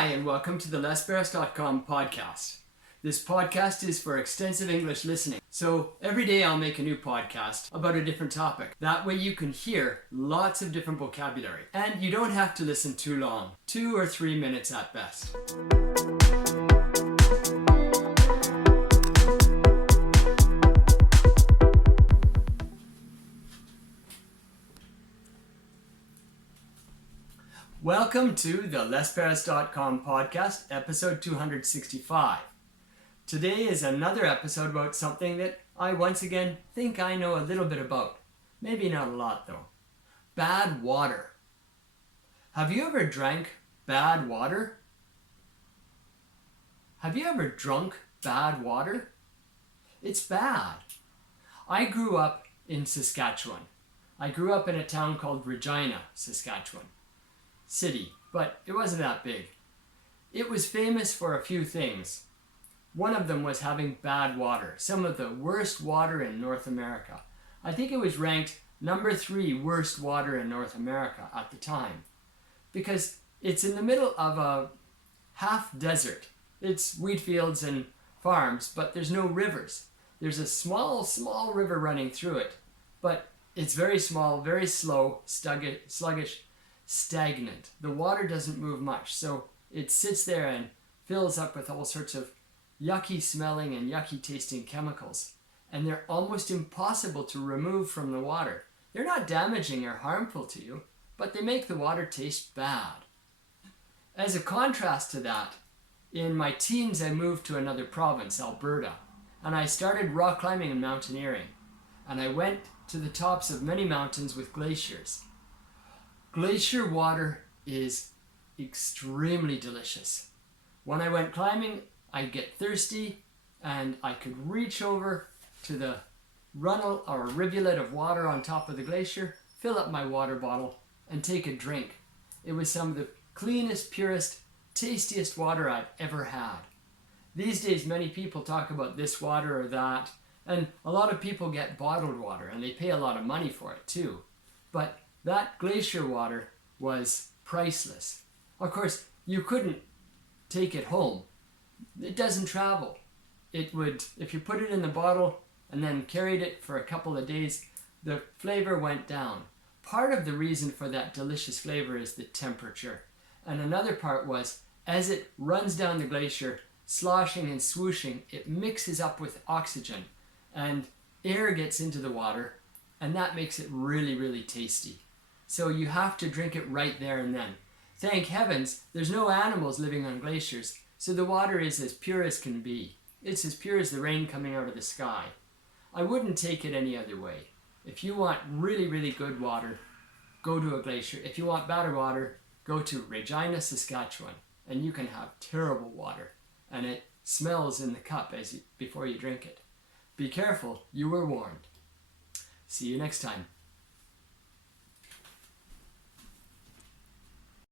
Hi, and welcome to the lessbears.com podcast. This podcast is for extensive English listening. So every day I'll make a new podcast about a different topic. That way you can hear lots of different vocabulary. And you don't have to listen too long, 2 or 3 minutes at best. Welcome to the lessbears.com podcast, episode 265. Today is another episode about something that I once again think I know a little bit about. Maybe not a lot though. Bad water. Have you ever drank bad water? Have you ever drunk bad water? It's bad. I grew up in Saskatchewan. I grew up in a town called Regina, Saskatchewan city, but it wasn't that big. It was famous for a few things. One of them was having bad water, some of the worst water in North America. I think it was ranked number 3 worst water in North America at the time, because it's in the middle of a half desert. It's wheat fields and farms, but there's no rivers. There's a small river running through it, but it's very small, very slow, sluggish, stagnant. The water doesn't move much, so it sits there and fills up with all sorts of yucky smelling and yucky tasting chemicals, and they're almost impossible to remove from the water. They're not damaging or harmful to you, but they make the water taste bad. As a contrast to that, in my teens I moved to another province, Alberta, and I started rock climbing and mountaineering, and I went to the tops of many mountains with glaciers. Glacier water is extremely delicious. When I went climbing, I'd get thirsty and I could reach over to the runnel or rivulet of water on top of the glacier, fill up my water bottle and take a drink. It was some of the cleanest, purest, tastiest water I've ever had. These days many people talk about this water or that, and a lot of people get bottled water and they pay a lot of money for it too. But that glacier water was priceless. Of course, you couldn't take it home. It doesn't travel. It would, if you put it in the bottle and then carried it for a couple of days, the flavor went down. Part of the reason for that delicious flavor is the temperature. And another part was, as it runs down the glacier, sloshing and swooshing, it mixes up with oxygen and air gets into the water, and that makes it really, really tasty. So you have to drink it right there and then. Thank heavens, there's no animals living on glaciers, so the water is as pure as can be. It's as pure as the rain coming out of the sky. I wouldn't take it any other way. If you want really, really good water, go to a glacier. If you want better water, go to Regina, Saskatchewan, and you can have terrible water, and it smells in the cup before you drink it. Be careful, you were warned. See you next time.